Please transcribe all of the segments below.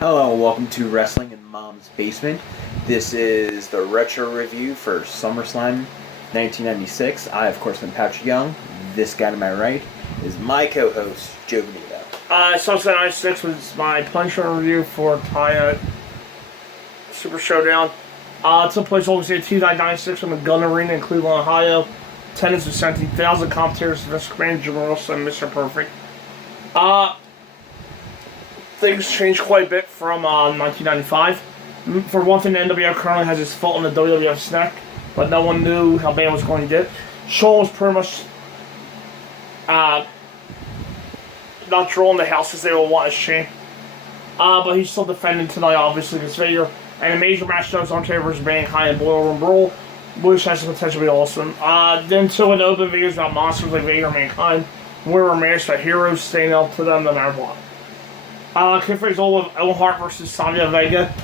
Hello, welcome to Wrestling in Mom's Basement. This is the retro review for SummerSlam 1996. I, of course, am Patrick Young. This guy to my right is my co-host, Joe Benito. SummerSlam 96 was my punishment review for Taya Super Showdown. It took place August 18, 1996 in the Gun Arena in Cleveland, Ohio. Attendance was 17,000 commentators, Vince McMahon, Jim Ross, and Mr. Perfect. Things changed quite a bit from 1995. For one thing, the NWF currently has his foot on the WWF's neck, but no one knew how bad it was going to get. Shawn was pretty much not drawing the house as they would want his champ. But he's still defending tonight, obviously, against Vader. And a major match goes on Taylor vs. Mankind and Boiler Room Brawl, which has the potential to be awesome. Then two and open videos about monsters like Vader and Mankind. We're matched by heroes staying up to them no matter what. Kidface Owen Hart versus Savio Vega.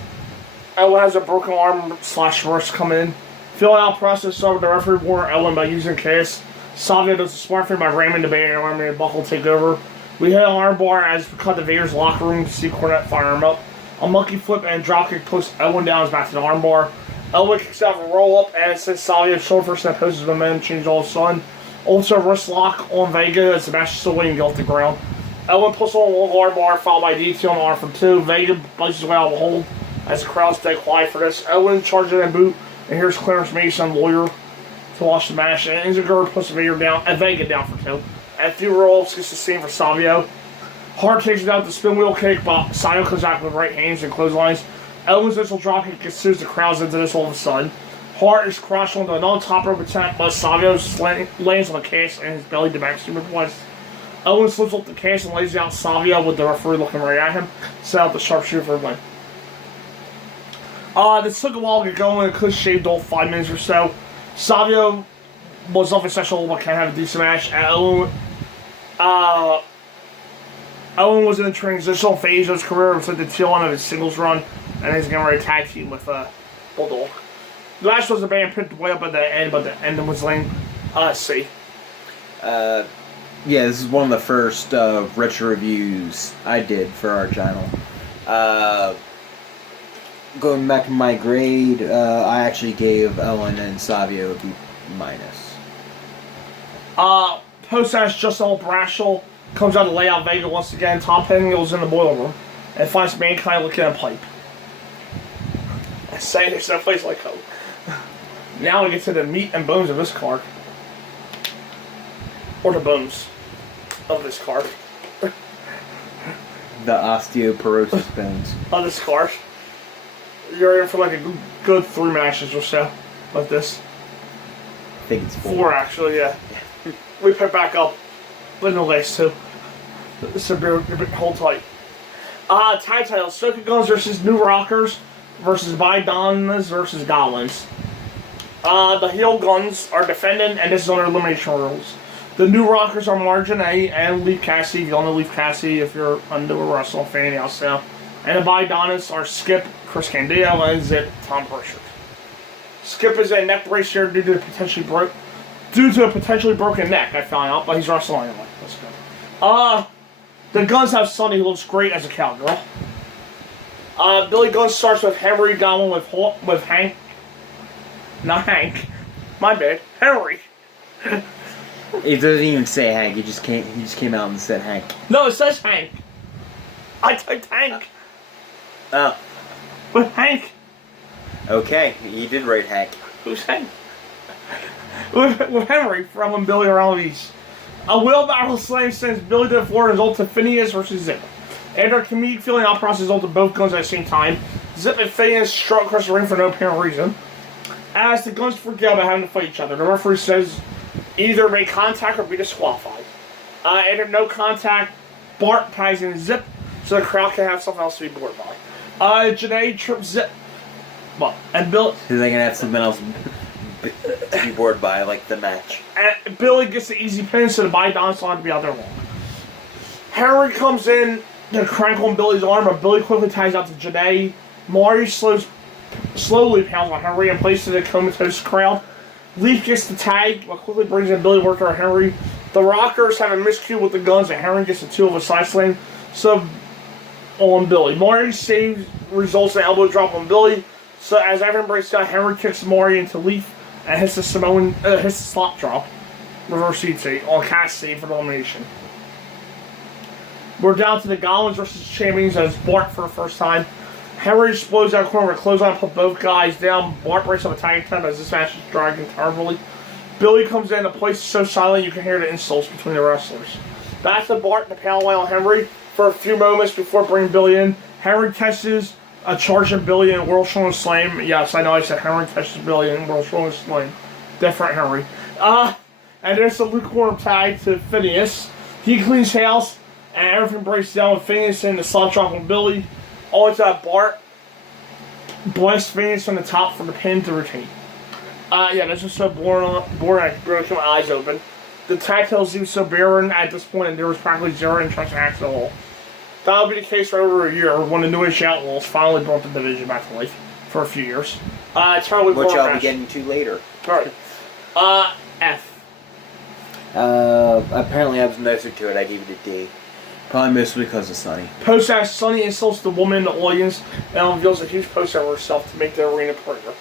Owen has a broken arm / wrist coming in. Filling out process over the referee warned Owen by using cast. Savio does a smart thing by ramming the Vader arm and buckle take over. We hit an arm bar as we cut the Vader's locker room to see Cornette fire him up. A monkey flip and dropkick puts Owen down his back to the arm bar. Owen kicks out a roll up and since Savio's shoulder first that poses momentum change all of a sudden. Also wrist lock on Vega as the match is still waiting to get off the ground. Owen puts on one arm bar, followed by DT on the arm from two. Vega bites his way out of the hold as the crowd stay quiet for this. Owen charges in a boot, and here's Clarence Mason, lawyer, to watch the match. And Inziger puts Vega down, and Vega down for two. And a few rolls gets the same for Savio. Hart takes it out the spin wheel kick, but Savio comes out with right hands and clotheslines. Owen's initial dropkick gets the crowds into this all of a sudden. Hart is crushed onto another top rope attack, but Savio lands on the cast and his belly to back superplex. Owen slips up the cast and lays out Savio with the referee looking right at him. Set out the sharpshooter for a win. This took a while to get going. It could have shaved off 5 minutes or so. Savio was nothing special, but can't have a decent match. Owen was in the transitional phase of his career. It was like the tail end of his singles run, and he's getting ready to tag team with Bulldog. The match was a band picked way up at the end, but the ending was lame. C. Yeah, this is one of the first retro reviews I did for our channel. Going back to my grade, I actually gave Owen and Savio a B-. Post-match, Justin Brashel comes out to lay out Vega once again. Tom Penn goes in the boiler room and finds Mankind looking at a pipe. Saying there's no place like home. Now we get to the meat and bones of this card. Or the bones of this card. The osteoporosis bones. Of this card. You're in for like a good 3 matches or so like this. I think it's 4. 4 actually, yeah. We pick back up with the last 2. This is a bit hold tight. Tag titles. Soka Guns versus New Rockers versus Bidonas versus Goblins. The heel Guns are defending, and this is under elimination rules. The New Rockers are Margin A and Leaf Cassidy. You all know Leaf Cassidy if you're a new wrestling fan else now. And the Bidonas are Skip, Chris Candido, and Zip, Tom Pritchard. Skip is a neck brace here due to a potentially broken neck, I found out, but he's wrestling anyway. That's good. The Guns have Sonny, who looks great as a cowgirl. Billy Gunn starts with Henry Goblin with Hank. Not Hank. My bad. Henry. It doesn't even say Hank. He just came out and said Hank. No, it says Hank. I typed Hank. Oh. With Hank. Okay, he did write Hank. Who's Hank? with Henry from Billy O'Reilly's. A wheelbarrow slam sends Billy to the floor and results to Phineas versus Zip. After a comedic feeling out process results to both Guns at the same time. Zip and Phineas struck across the ring for no apparent reason. As the Guns forget about having to fight each other, the referee says either make contact or be disqualified. After no contact, Bart ties in Zip so the crowd can have something else to be bored by. Janae trips Zip. Well, and Bill. So they can have something else to be bored by, like the match. And Billy gets the easy pin, so the Bidonas don't have to be out there long. Henry comes in to crank on Billy's arm, but Billy quickly ties out to Janae. Maury slowly pounds on Henry and places the comatose crowd. Leaf gets the tag, but quickly brings in Billy Worker and Henry. The Rockers have a miscue with the Guns, and Henry gets the 2 of a side slam. So on Billy. Maury saves, results in an elbow drop on Billy. So as everyone breaks down, Henry kicks Maury into Leaf and hits the slop drop. Reverse seat on Cass save for the elimination. We're down to the Goblins versus Champions as Bart for the first time. Henry explodes out of the corner with a clothesline, put both guys down. Bart breaks up a tag attempt as this match is dragging terribly. Billy comes in, the place is so silent you can hear the insults between the wrestlers. Back to Bart and the power on Henry for a few moments before bringing Billy in. Henry catches a charging Billy in World Strong Slam. Yes, I know I said Henry catches Billy in World Strong Slam. Different Henry. And there's a lukewarm tag to Phineas. He cleans house, and everything breaks down with Phineas and the slap drop on Billy. All into that Bart. Blasts Phineas on the top for the pin to retain. Yeah, this was so boring. I really kept my eyes open. The tag titles seemed so barren at this point, and there was practically zero interest in action at all. That'll be the case for over a year when the New Age Outlaws finally brought the division back to life for a few years. Which I'll be getting to later. Alright. F. Apparently I was nicer to it. I gave it a D. Probably mostly because of Sunny. Post-match, Sunny insults the woman in the audience and reveals a huge poster of herself to make the arena prettier.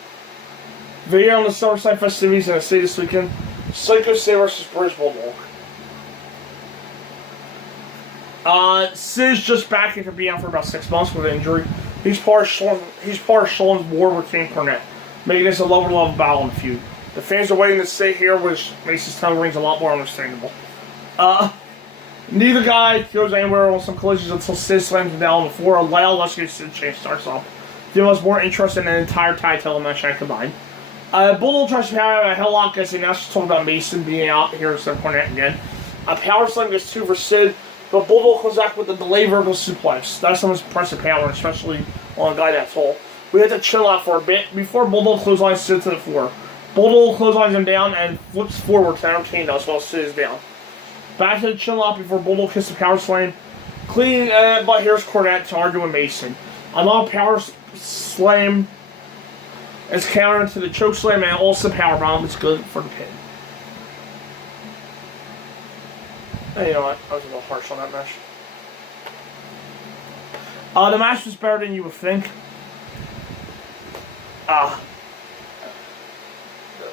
Video on the Summerslam festivities in the city this weekend. Psycho Sid versus British Bulldog. Sid's just back after being out for about 6 months with an injury. He's part of Sean's war with King Cornette, making this a lower-level battle in the feud. The fans are waiting to stay here, which makes his tongue rings a lot more understandable. Neither guy goes anywhere on some collisions until Sid slams him down on the floor. A loud Let's Get Sid chase starts off. Give us more interest in an entire tag title match I combined. Bulldog tries to have a headlock as he now just talking about Mason being out here instead of Cornette again. A power slam gets 2 for Sid, but Bulldog comes back with a delayed vertical suplex. That's some impressive power, especially on a guy that tall. We had to chill out for a bit before Bulldog clotheslines Sid to the floor. Bulldog clotheslines him down and flips forward to entertain us while Sid is down. Back to the chill out before Bulldog hits the power slam. Clean, but here's Cornette to argue with Mason. Another power slam is countered to the choke slam and also power bomb is good for the pin. Hey, you know what? I was a little harsh on that match. The match was better than you would think.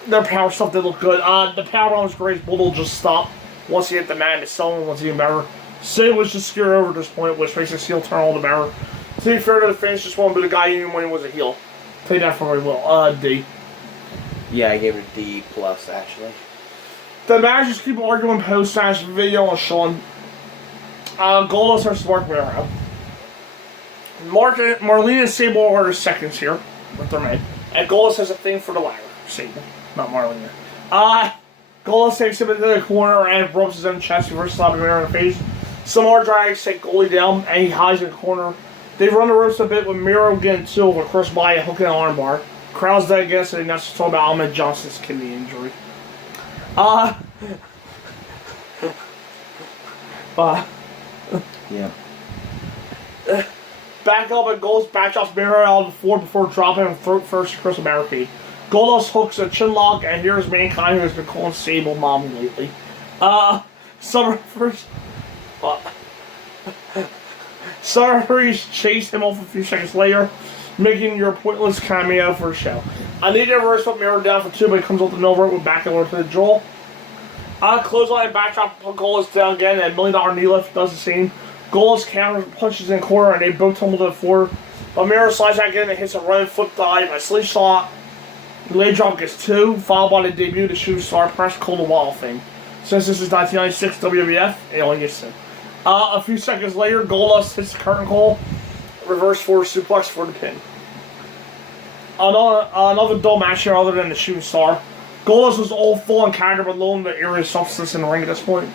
Their power stuff did look good. The power bomb was great. Bulldog just stopped once he hit the mat. His selling was even better. Sid was just scared over at this point, which makes his heel turn all the better. To be fair to the fans, just one, but the guy even when he was a heel. Take that for very well. D. Yeah, I gave it a D plus actually. The managers keep arguing post-match video on Sean. Goldust versus Mark Mero. Marlene and Sable are the seconds here with their men. And Goldust has a thing for the latter. Sable, not Marlene. Goldust takes him into the corner and rubs his own chest versus slapping Mero in the face. Some more drags take Goldie down and he hides in the corner. They run the ropes a bit with Miro getting 2 over Chris by a hook and an armbar. Crowd's dead again, so they now talk about Ahmed Johnson's kidney injury. Yeah. Back up and Goldust backdrops Miro out of the floor before dropping him throat first across the barricade. Goldust hooks a chin lock, and here's Mankind, who has been calling Sable mommy lately. Summer Freeze chased him off a few seconds later, making your pointless cameo for the show. I need to reverse put Miro down for 2, but he comes off the middle rope with back over to the Joel. Clothesline and backdrop put Goldust down again, and $1 Million Knee Lift does the same. Goldust counters punches in the corner, and they both tumble to the floor. But Miro slides back in and hits a running flip dive, a slingshot. The leg drop gets 2, followed by the debut of the Shooting Star Press Cold a Wall thing. Since this is 1996 WWF, it only gets 2. A few seconds later, Goldust hits the curtain call, reverse forward suplex for the pin. Another dull match here other than the Shooting Star. Goldust was all full on character but low in the area of substance in the ring at this point.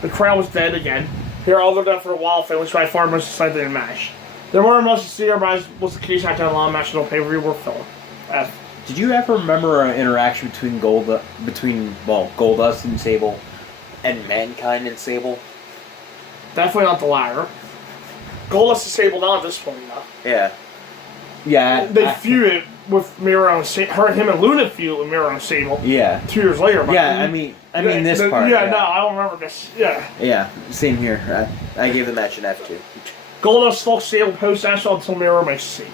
The crowd was dead again. Here other than for the Wild thing, which by far most exciting in the match. There weren't much to see here, but as was the case after a lot of matches on pay-per-view were filler. Did you ever remember an interaction between Goldust and Sable and Mankind and Sable? Definitely not the latter. Goldust is Sable now at this point, though. Yeah. Yeah. They feuded with Miro and Sable. Him and Luna feuded with Miro and Sable. Yeah. 2 years later. But yeah, I mean this part. Yeah, no, I don't remember this. Yeah. Yeah, same here. I gave the match an F2. Goldust Stalk stable post national until Miro makes a save.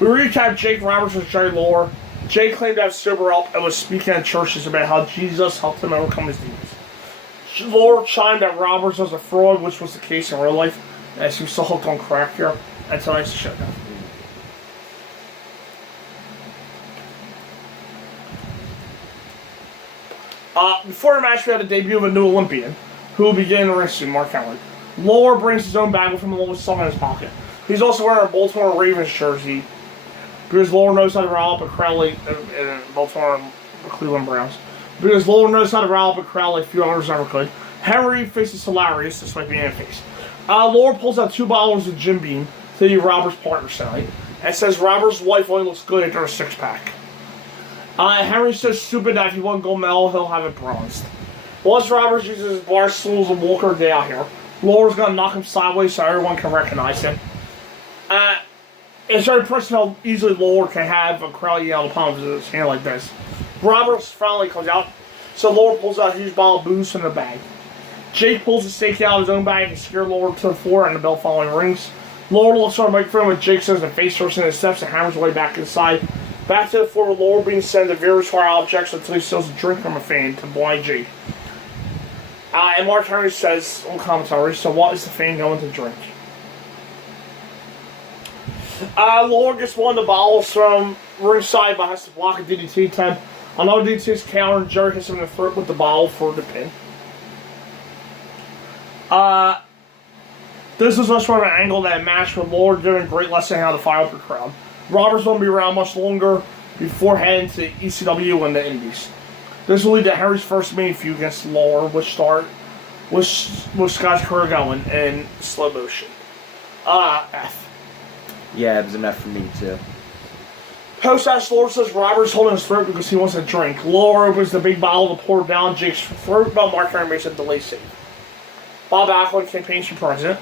We recap Jake Roberts with Jerry Lawler. Jake claimed to have sober help and was speaking at churches about how Jesus helped him overcome his demons. Lawler chimed that Roberts was a fraud, which was the case in real life, as he was still hooked on crack here. And tonight's showdown. Before the match, we had a debut of a new Olympian, who will begin in the ring soon, Mark Henry. Lawler brings his own bag with him along with some in his pocket. He's also wearing a Baltimore Ravens jersey, because Lawler knows how to rile up a crowd like in Baltimore and Cleveland Browns. Because Lawler knows how to rile up a crowd like few others ever could. Henry faces hilarious, despite being in the face. Lawler pulls out 2 bottles of Jim Beam to the Roberts' partner tonight, and says Roberts' wife only looks good after a 6-pack. Henry says stupid that if he won gold medal, he'll have it bronzed. Once Roberts uses his bar stools and Walker day out here, Lawler's gonna knock him sideways so everyone can recognize him. It's very impressive how easily Lawler can have a crowd yell upon his hand like this. Roberts finally comes out, so Lawler pulls out a huge bottle of booze from the bag. Jake pulls the steak out of his own bag and scares Lawler to the floor, and the bell following rings. Lawler looks on the microphone with Jake says and face first in the steps and hammers way back inside. Back to the floor with Lawler being sent to various hard objects until he steals a drink from a fan to blind Jake. And Mark Henry says on commentary, so what is the fan going to drink? Lawler gets one of the bottles from ringside but has to block a DDT attempt. Another DDT is countered and Jerry hits him in the throat with the bottle for the pin. This is much more of an angle that match with Lawler doing a great lesson how to fire up the crowd. Roberts won't be around much longer before heading to ECW and the Indies. This will lead to Henry's first main feud against Lawler, which Scott's career going in slow motion. F. Yeah, it was an F for me too. Post-match, Lawler says Roberts holding his throat because he wants a drink. Lawler opens the big bottle to pour down Jake's throat, but Mark Henry makes a delay save. Bob Backlund campaigns for president.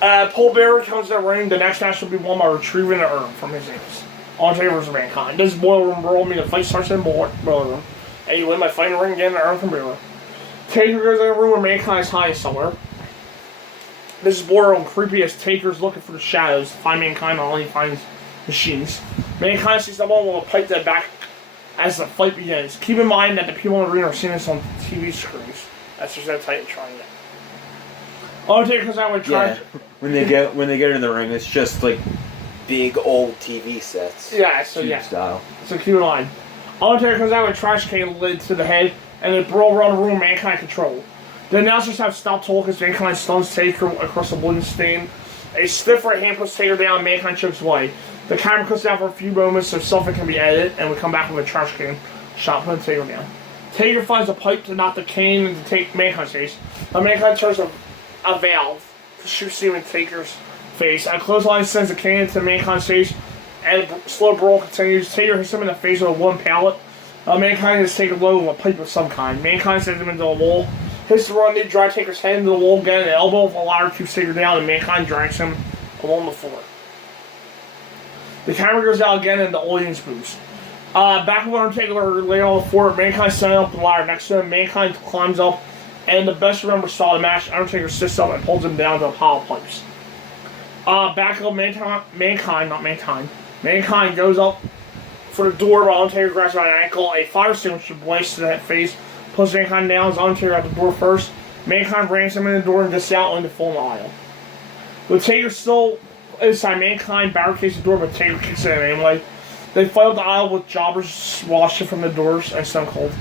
Paul Bearer comes to the ring. The next match will be won by retrieving the urn from his hands. On favors of Mankind. This is Boiler Room Brawl. The fight starts in Boiler Room. And you win by fighting the ring again and urn from Bearer. Taker goes in a room where Mankind is hiding somewhere. This is Boiler Room creepy as Taker's looking for the shadows to find Mankind while he finds machines. Mankind sees someone with a pipe to the back as the fight begins. Keep in mind that the people in the arena are seeing this on TV screens. That's just how tight it's trying to get. Undertaker comes out with trash. Yeah. When they get in the ring, it's just like big old TV sets. Yeah, so yeah. Style. So keep in mind. Undertaker comes out with a trash can lid to the head, and they brawl around the room Mankind control. The announcers have stopped talking as Mankind stuns Taker across the wooden stain. A stiff right hand puts Taker down, Mankind chokes away. The camera cuts down for a few moments so something can be edited, and we come back with a trash can shot putting Taker down. Taker finds a pipe to knock the cane into take Mankind's face. But Mankind turns a valve to shoot steam in Taker's face. A clothesline sends the cane into Mankind's face, and the slow brawl continues. Taker hits him in the face with a wooden pallet. Mankind is taken low with a pipe of some kind. Mankind sends him into a wall. Hits the run, drives Taker's head into the wall again. An elbow with a ladder keeps Taker down, and Mankind drags him along the floor. The camera goes out again, and the audience boos. Back with Undertaker laying on the floor, Mankind setting up the ladder next to him. Mankind climbs up, and the best remembered style of the match, Undertaker sits up and pulls him down to a pile of pipes. Back up Mankind goes up for the door while Undertaker grabs by an ankle. A fire extinguisher blasts to that face, puts Mankind down as Undertaker at the door first. Mankind rams him in the door and gets out into the full aisle. With Taker still inside, Mankind barricades the door, but Taker kicks it in anyway. They fight up the aisle with jobbers watching from the doors and Stone Cold.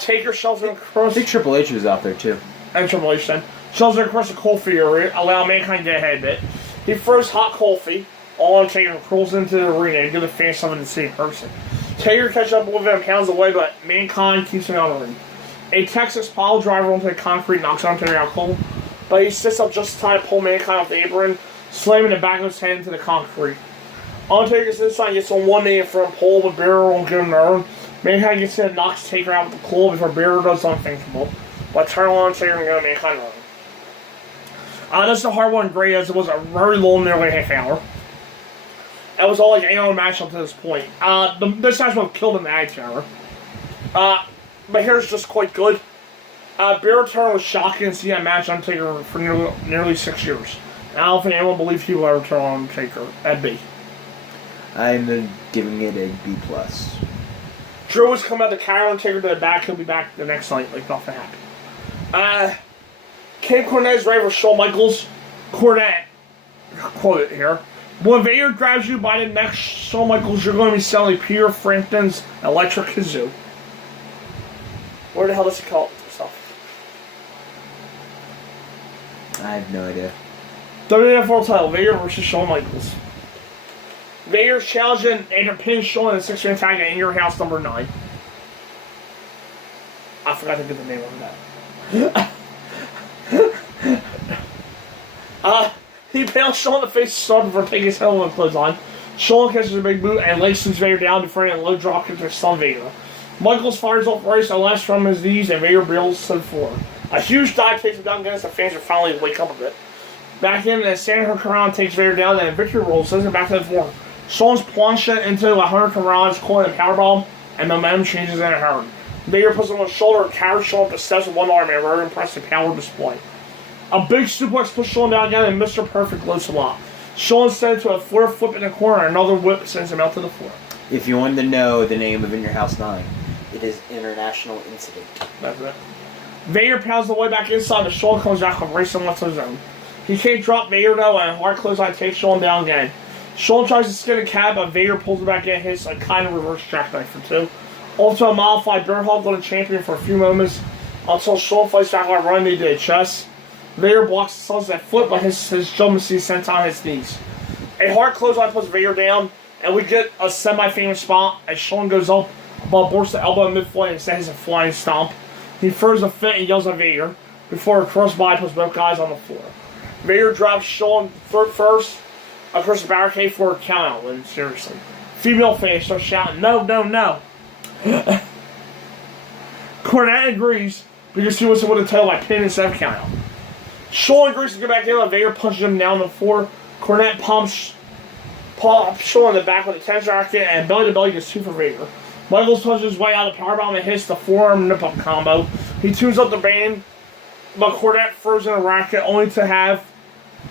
Taker shoves him across. I think Triple H was out there too. And Triple H then. Shoves him across the coffee area, allow Mankind to get ahead a bit. He throws hot coffee on Taker and crawls into the arena to give the fans something to see in person. Taker catches up with him and pounds away, but Mankind keeps him out of the ring. A Texas pile driver onto the concrete knocks Undertaker out cold, but he sits up just in time to pull Mankind off the apron, slamming the back of his head into the concrete. Undertaker's inside gets on one knee in front of Paul, but Bearer won't give him the urn. Mankind gets in and knocks Taker out with the claw before Bearer does the unthinkable. But turn on Taker and go Mankind urn. This is a hard one, great as it was a very long, nearly half hour. It was all like 8-hour match up to this point. This match would have killed in the Attitude Era. But here's just quite good. Bear return was shocking to see that match Undertaker for nearly 6 years. And I don't think anyone believed he would ever return on Undertaker at B. I'm giving it a B+. Drew was coming out to carry Undertaker to the back. He'll be back the next night like nothing happened. King Cornette's ready for Shawn Michaels. Cornette, quote it here. When Vader grabs you by the neck, Shawn Michaels, you're going to be selling Peter Frampton's electric kazoo. Where the hell does he call it himself? I have no idea. WWF World Title, Vader versus Shawn Michaels. Vader's challenging and pinning Shawn in a 6-man tag at In Your House number 9. I forgot to get the name of that. He impales Shawn in the face of Star before taking his helmet and clothes on. Shawn catches a big boot and leg slings Vader down to front and low drop kick to stun Vader. Michaels fires off Rice and last from his knees and Vader brills to the floor. A huge dive takes him down against the fans are finally wake up a bit. Back in and Sandra Karan takes Vader down and Victory rolls, sends him back to the floor. Shawn's plunged into 100 Karan's calling a powerbomb and momentum changes in a hurry. Vader puts him on his shoulder and carries Shawn up the steps with one arm in a very impressive power display. A big suplex pushes Shawn down again and Mr. Perfect loads him up. Shawn sends to a floor flip in the corner and another whip sends him out to the floor. If you wanted to know the name of In Your House 9, it is International Incident. That's it. Vader pounds the way back inside and Shawn comes back with racing left to his own. He can't drop Vader though and hard clothesline takes Shawn down again. Shawn tries to skin a cab but Vader pulls him back in and hits a kind of reverse jackknife for 2. Also a modified bear hug on the champion for a few moments until Shawn fights back by running into the chest. Vader blocks the sunset flip, but his jump is sent on his knees. A hard clothesline puts Vader down, and we get a semi-famous spot as Shawn goes up, but boards the elbow in mid-flight and sends a flying stomp. He throws a fit and yells at Vader before a crossbody puts both guys on the floor. Vader drops Shawn first across the barricade for a countout win. Seriously, female fans start shouting, "No, no, no!" Cornette agrees because he wants to win the title by pin instead of countout. Shawn agrees to go back in and Vader punches him down on the floor. Cornette pumps Shawn in the back with a tennis racket and belly to belly gets 2 for Vader. Michaels punches his way out of the powerbomb and hits the forearm nip-up combo. He tunes up the band, but Cornette throws in a racket only to have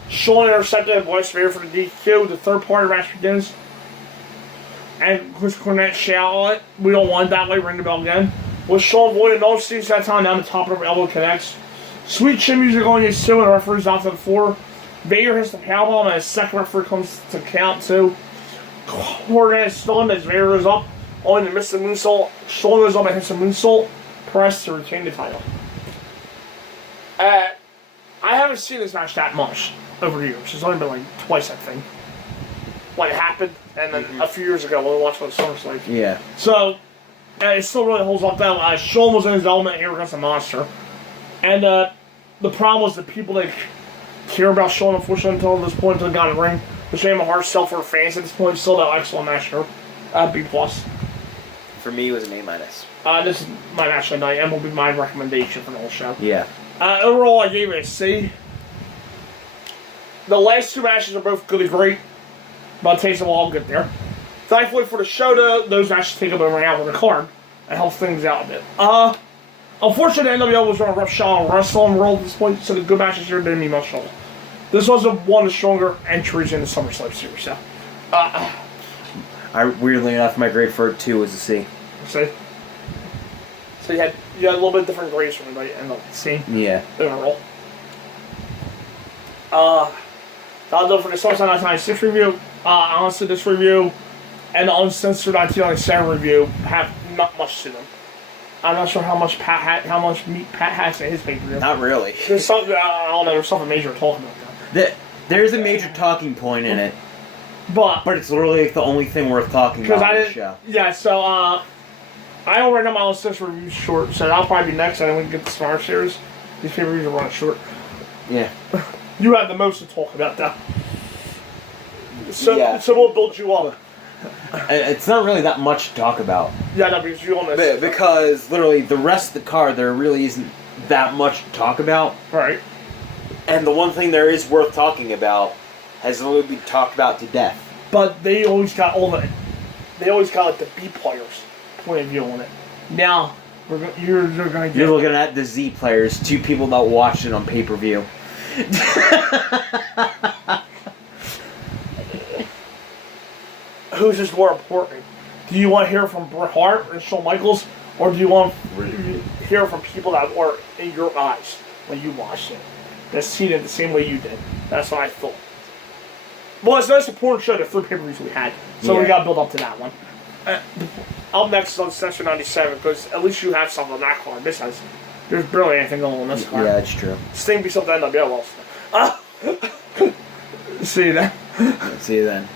Shawn intercepted and Vice Vader for the DQ. The third part of the match begins. And Chris Cornette shout, "We don't want it that way, ring the bell again." With Shawn avoiding no seats that time down the top of the elbow connects. Sweet chin music going is 2 and the referee's out to the floor. Vader hits the powerbomb and a second referee comes to count 2. Cornette is stunned as Vader goes up, only to miss the moonsault. Shawn goes up and hits the moonsault press to retain the title. I haven't seen this match that much over the years. It's only been like twice, I think. When it happened, and then a few years ago when we watched it on SummerSlam. Yeah. So, it still really holds up though. Shawn was in his element here against a monster. And the problem was the people that care about Shawn, unfortunately, until this point, until he got in the ring, which made him a hard sell for fans at this point. Still, that excellent match here. B+. For me, it was an A-. This is my match of the night, and will be my recommendation for the whole show. Yeah. Overall, I gave it a C. The last 2 matches are both really great, but it takes a while to get there. Thankfully for the show, though, those matches take up over an hour on the card and help things out a bit. Unfortunately, the NWO was on a rough shot on wrestling world at this point, so the good matches here didn't mean much at all. This was one of the stronger entries in the SummerSlam series, so. Weirdly enough, my grade for it, too, was a C. See? So you had a little bit different grades from everybody in the scene. Yeah. Overall. That'll do it for the SummerSlam 1996 review. Honestly, this review and the uncensored 1997 review have not much to them. I'm not sure how much meat Pat has in his pay-per-view. Not really. There's something, I don't know, there's something major to talk about that. There's a major talking point in it. But it's literally the only thing worth talking about on the show. Yeah, so, I don't right now my list reviews short, so that'll probably be next, and then we can get the Star Series. These pay-per-views are running short. Yeah. You have the most to talk about, though. So, yeah. So we'll build you up. It's not really that much to talk about. Yeah, no, because you on this. Because literally the rest of the card, there really isn't that much to talk about. Right. And the one thing there is worth talking about has literally been talked about to death. But they always got like the B players' point of view on it. Now, You're gonna get. You're looking at the Z players, 2 people that watched it on pay-per-view. Who's just more important? Do you want to hear from Bret Hart or Shawn Michaels, or do you want to hear from people that were in your eyes when you watched it, that seen it the same way you did? That's what I thought. Well, it's the most important show, the 3 pay-per-views we had, so we got to build up to that one. Up next is on Session 97, because at least you have something on that card. There's barely anything going on this card. Yeah, that's true. Sting beats up the NWO also. See you then. See you then.